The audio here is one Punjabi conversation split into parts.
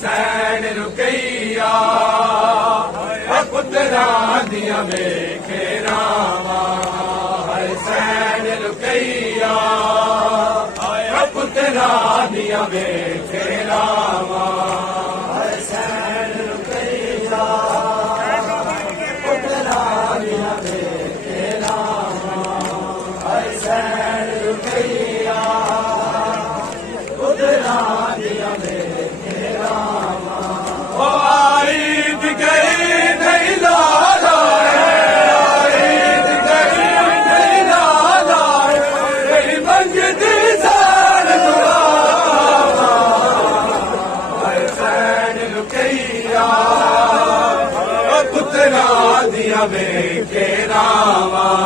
سین رقیہ پتران دیاں ویکھے راواں سین رقیہ پتران دیاں ویکھے راواں سین رقیہ پتران دیاں ویکھے راواں سین رقیہ پتران دیاں ویکھے راواں او عید گئی نہیں لالا عید گئی نہیں لالا میری منگتی سین دعا سین رقیہ پتران دیاں ویکھے راواں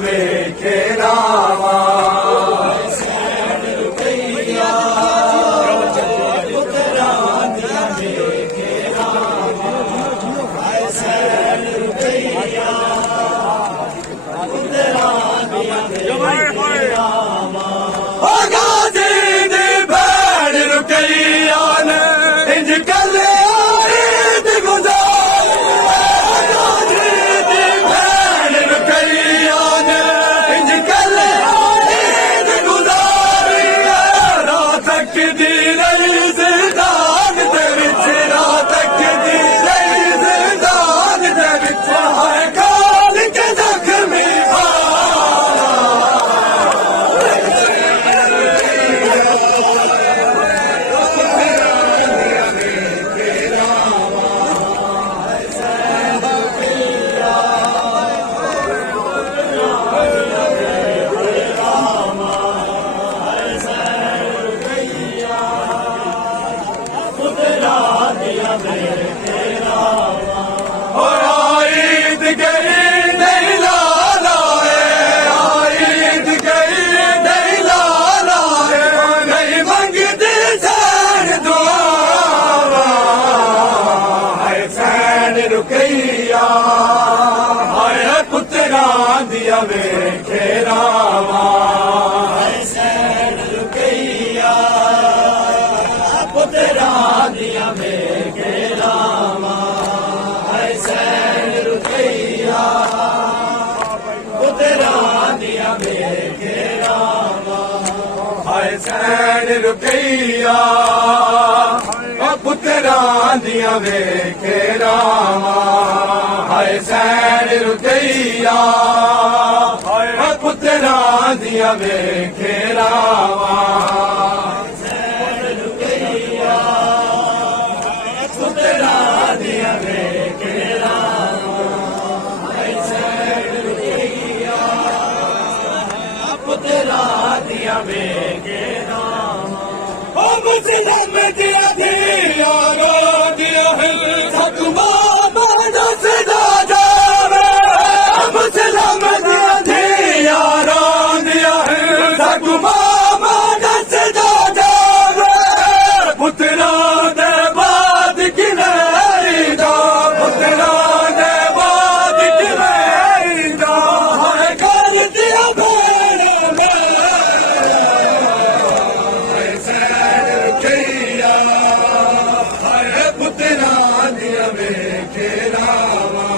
ویکھے راواں سین رقیہ پتران دیاں ویکھے راواں سین رقیہ پتران پتراں دیا ویکھے راواں حسین رقیہ پتراں دیا ویکھے راواں حسین رقیہ پتراں دیا ویکھے راواں حسین رقیہ پتراں دیا ویکھے راواں حسین رقیہ پتراں دیا ویکھے راواں پتراں دیا ویکھے راواں حسین رقیہ پتراں دیا ویکھے راواں او مظلوم دیا دیا رو دیا ہل تمام دس دا جاوے مظلوم دیا دیا رو دیا ہل تمام دس دا جاوے پتراں دے بعد کنے دا پتراں دے بعد کنے دا ہر کر دیا بھیڑ میں حسین رقیہ ہر پتراں دیا ویکھے راواں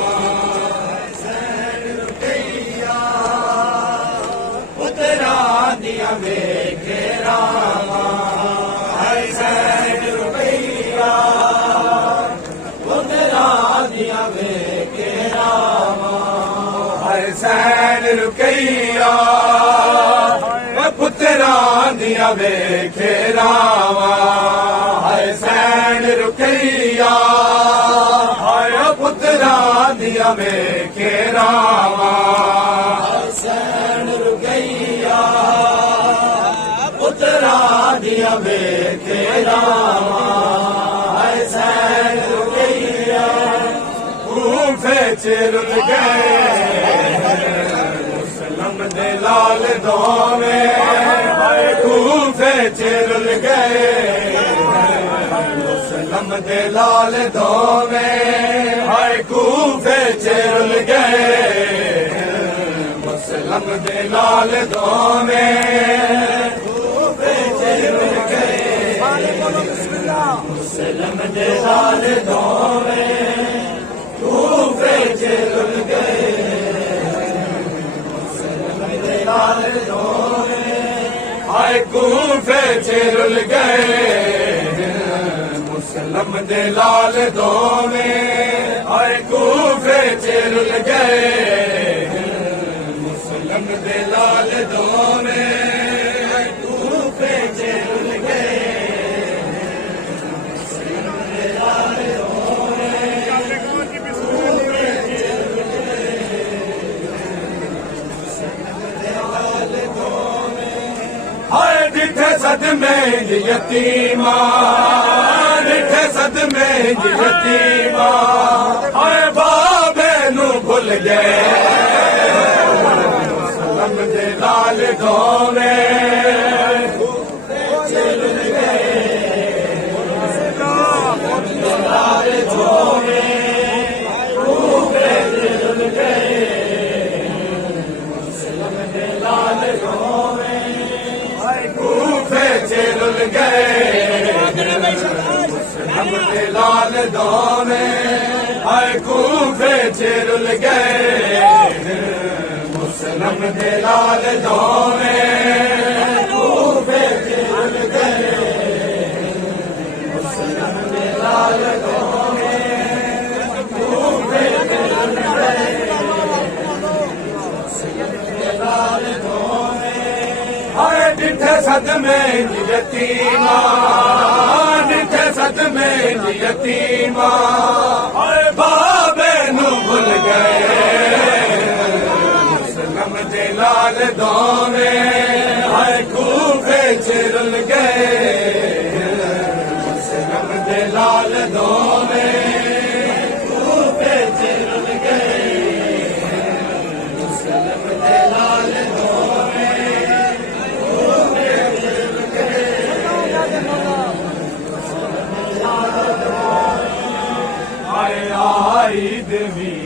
حسین رقیہ پتراں دیا ویکھے راواں حسین رقیہ پتراں دیا ویکھے راواں حسین رقیہ پتراں دیا ویکھے راواں حسین رقیہ پتراں دیا ویکھے راواں حسین رقیہ پتراں دیا ویکھے راواں حسین رقیہ کوفے چ رل گئے مسلم دے لال دوویں کوفے چ رل گئے مسلم دے لال دوویں ہائے کوفے چ رل گئے مسلم دے لال دوویں کوفے چ رل گئے مسلم دے لال دوویں کوفے چ رل گئے مسلم دے لال دوویں ہائے کوفے چ رل گئے مسلم دے لال دوویں ہائے کوفے چ رل گئے مسلم دے لال دوویں کوفے چ رل گئے مسلم دے لال دوویں کوفے چ رل گئے مسلم دے لال دوویں ہائے ڈٹھے صدمے دی یتیماں ڈٹھے صدمے دی یتیماں ہائے بابے نو بھل گئے مسلم دے لال دوویں کوفے چ رل گئے مسلم دے لال دوویں ہائے کوفے چ رل گئے مسلم دے لال دوویں کوفے چ رل گئے مسلم دے لال دوویں کوفے چ رل گئے مسلم دے لال دوویں ہائے ڈٹھے صدمے دی یتیماں ڈٹھے صدمے دی یتیماں ہائے بابے نو بھل گئے مسلم دے لال دوویں ہائے کوفے چ رل گئے مسلم دے لال دوویں کوفے چ رل گئے مسلم دے لال دوویں آئی دمی